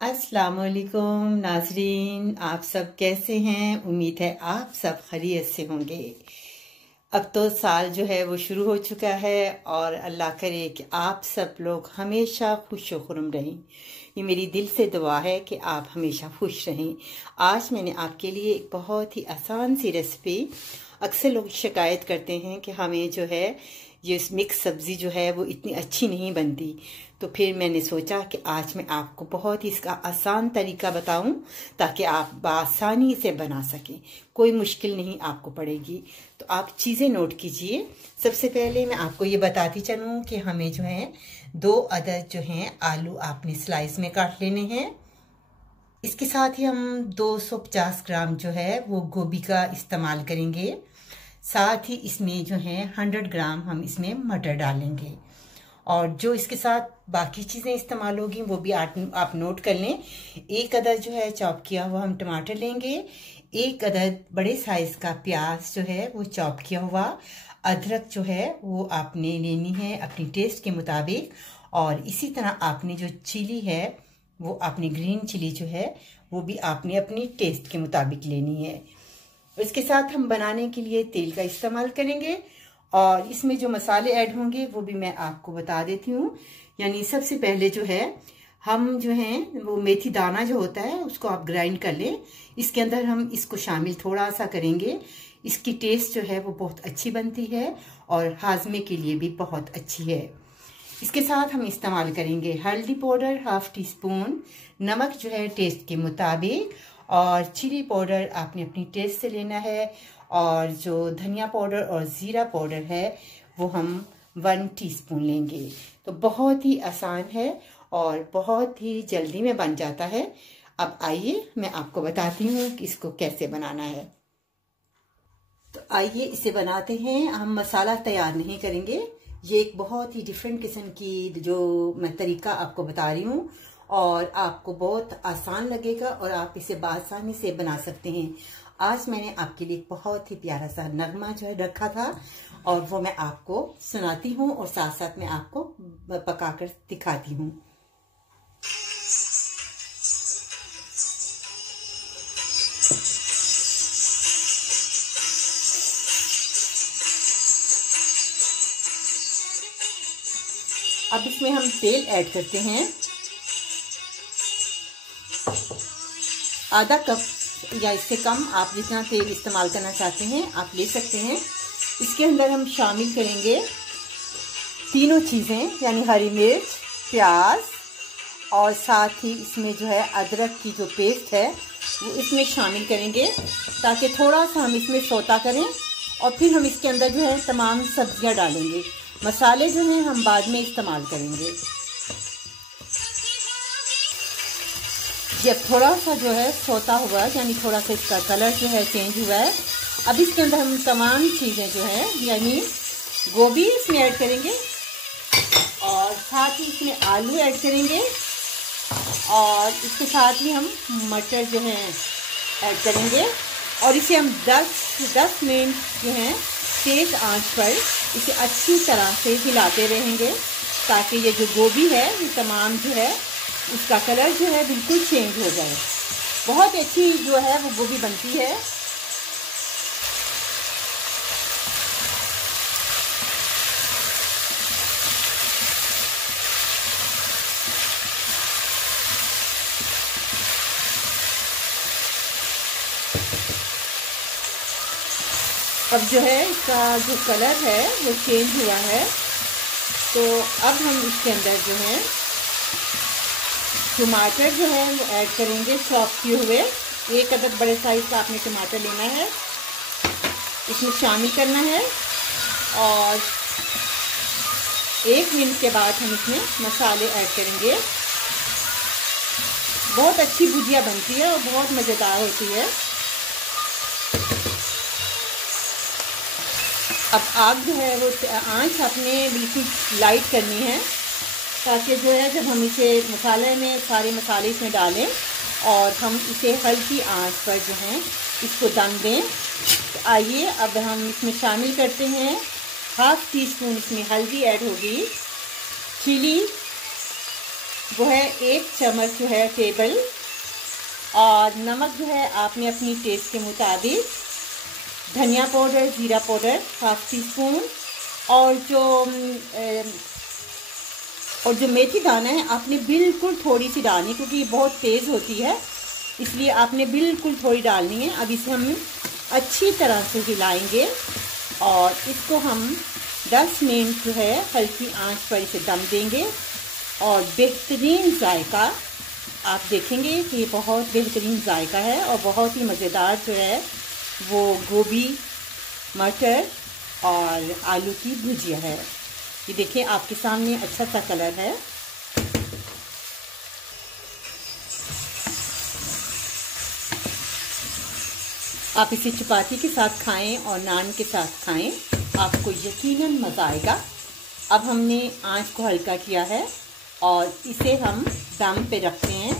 अस्सलाम वालेकुम नाजरीन, आप सब कैसे हैं। उम्मीद है आप सब खैरियत से होंगे। अब तो साल जो है वो शुरू हो चुका है और अल्लाह करे कि आप सब लोग हमेशा खुश व खुर्म रहें। ये मेरी दिल से दुआ है कि आप हमेशा खुश रहें। आज मैंने आपके लिए एक बहुत ही आसान सी रेसिपी, अक्सर लोग शिकायत करते हैं कि हमें जो है ये मिक्स सब्ज़ी जो है वो इतनी अच्छी नहीं बनती, तो फिर मैंने सोचा कि आज मैं आपको बहुत ही इसका आसान तरीका बताऊं ताकि आप बआसानी से बना सकें, कोई मुश्किल नहीं आपको पड़ेगी। तो आप चीज़ें नोट कीजिए। सबसे पहले मैं आपको ये बताती चलूं कि हमें जो है 2 अदद जो हैं आलू आपने स्लाइस में काट लेने हैं। इसके साथ ही हम 250 ग्राम जो है वो गोभी का इस्तेमाल करेंगे। साथ ही इसमें जो है 100 ग्राम हम इसमें मटर डालेंगे और जो इसके साथ बाकी चीज़ें इस्तेमाल होगी वो भी आप नोट कर लें। 1 अदद जो है चॉप किया हुआ हम टमाटर लेंगे। 1 अदद बड़े साइज का प्याज जो है वो चॉप किया हुआ। अदरक जो है वो आपने लेनी है अपनी टेस्ट के मुताबिक। और इसी तरह आपने जो चिली है वो आपने ग्रीन चिली जो है वो भी आपने अपनी टेस्ट के मुताबिक लेनी है। इसके साथ हम बनाने के लिए तेल का इस्तेमाल करेंगे और इसमें जो मसाले ऐड होंगे वो भी मैं आपको बता देती हूँ। यानी सबसे पहले जो है हम जो हैं वो मेथी दाना जो होता है उसको आप ग्राइंड कर लें। इसके अंदर हम इसको शामिल थोड़ा सा करेंगे। इसकी टेस्ट जो है वो बहुत अच्छी बनती है और हाजमे के लिए भी बहुत अच्छी है। इसके साथ हम इस्तेमाल करेंगे हल्दी पाउडर 1/2 टीस्पून, नमक जो है टेस्ट के मुताबिक, और चिली पाउडर आपने अपनी टेस्ट से लेना है, और जो धनिया पाउडर और ज़ीरा पाउडर है वो हम 1 टीस्पून लेंगे। तो बहुत ही आसान है और बहुत ही जल्दी में बन जाता है। अब आइए मैं आपको बताती हूँ कि इसको कैसे बनाना है। तो आइए इसे बनाते हैं। हम मसाला तैयार नहीं करेंगे, ये एक बहुत ही डिफरेंट किस्म की जो मैं तरीका आपको बता रही हूँ और आपको बहुत आसान लगेगा और आप इसे बआसानी से बना सकते हैं। आज मैंने आपके लिए बहुत ही प्यारा सा नगमा जो है रखा था और वो मैं आपको सुनाती हूँ और साथ साथ मैं आपको पकाकर दिखाती हूँ। अब इसमें हम तेल ऐड करते हैं। आधा कप या इससे कम आप जितना तेल इस्तेमाल करना चाहते हैं आप ले सकते हैं। इसके अंदर हम शामिल करेंगे तीनों चीज़ें, यानी हरी मिर्च, प्याज और साथ ही इसमें जो है अदरक की जो पेस्ट है वो इसमें शामिल करेंगे ताकि थोड़ा सा हम इसमें सौता करें और फिर हम इसके अंदर जो है तमाम सब्जियां डालेंगे। मसाले जो हैं हम बाद में इस्तेमाल करेंगे। जब थोड़ा सा जो है सौता हुआ यानी थोड़ा सा इसका कलर जो है चेंज हुआ है, अब इसके अंदर हम तमाम चीज़ें जो है यानी गोभी इसमें ऐड करेंगे और साथ ही इसमें आलू ऐड करेंगे और इसके साथ ही हम मटर जो है ऐड करेंगे और इसे हम 10 मिनट जो है तेज आंच पर इसे अच्छी तरह से हिलाते रहेंगे ताकि ये जो गोभी है ये तमाम जो है उसका कलर जो है बिल्कुल चेंज हो जाए। बहुत अच्छी जो है वो गोभी बनती है। अब जो है इसका जो कलर है वो चेंज हुआ है, तो अब हम इसके अंदर जो है टमाटर जो है वो ऐड करेंगे चॉप किए हुए। 1 अदद बड़े साइज का आपने टमाटर लेना है, इसमें शामिल करना है और 1 मिनट के बाद हम इसमें मसाले ऐड करेंगे। बहुत अच्छी भुजिया बनती है और बहुत मज़ेदार होती है। अब आग जो है वो आंच आपने बिल्कुल लाइट करनी है ताकि जो है जब हम इसे मसाले में सारे मसाले इसमें डालें और हम इसे हल्की आंच पर जो है इसको दम दें। तो आइए अब हम इसमें शामिल करते हैं 1/2 टीस्पून इसमें हल्दी ऐड होगी, चिली वो है 1 चम्मच जो है टेबल। और नमक जो है आपने अपनी टेस्ट के मुताबिक। धनिया पाउडर, जीरा पाउडर हाफ टी स्पून। और जो मेथी दाना है आपने बिल्कुल थोड़ी सी डालनी, क्योंकि ये बहुत तेज़ होती है, इसलिए आपने बिल्कुल थोड़ी डालनी है। अब इसे हम अच्छी तरह से हिलाएंगे और इसको हम 10 मिनट जो है हल्की आंच पर इसे दम देंगे। और बेहतरीन जायका आप देखेंगे कि बहुत बेहतरीन जायका है और बहुत ही मज़ेदार जो है वो गोभी, मटर और आलू की भुजिया है। ये देखिए आपके सामने अच्छा सा कलर है। आप इसे चपाती के साथ खाएं और नान के साथ खाएं, आपको यकीनन मज़ा आएगा। अब हमने आंच को हल्का किया है और इसे हम दम पे रखते हैं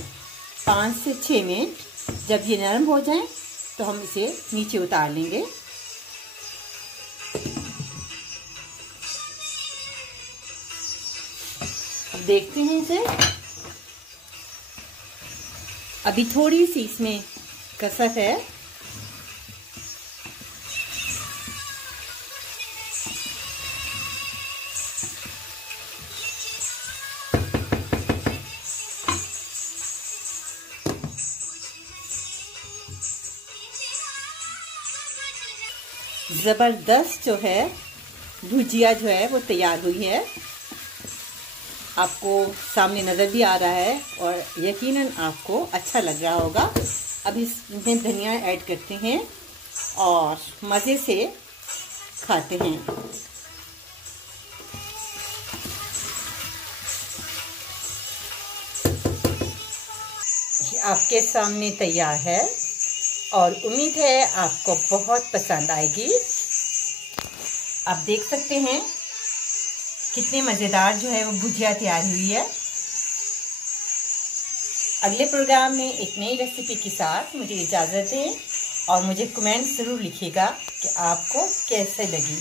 5 से 6 मिनट। जब ये नरम हो जाए तो हम इसे नीचे उतार लेंगे। अब देखते हैं इसे। अभी थोड़ी सी इसमें कसर है। ज़बरदस्त जो है भुजिया जो है वो तैयार हुई है, आपको सामने नज़र भी आ रहा है और यकीनन आपको अच्छा लग रहा होगा। अब इसमें धनिया ऐड करते हैं और मज़े से खाते हैं। आपके सामने तैयार है और उम्मीद है आपको बहुत पसंद आएगी। आप देख सकते हैं कितने मज़ेदार जो है वो भुजिया तैयार हुई है। अगले प्रोग्राम में एक नई रेसिपी के साथ मुझे इजाज़त दें और मुझे कमेंट ज़रूर लिखिएगा कि आपको कैसे लगी।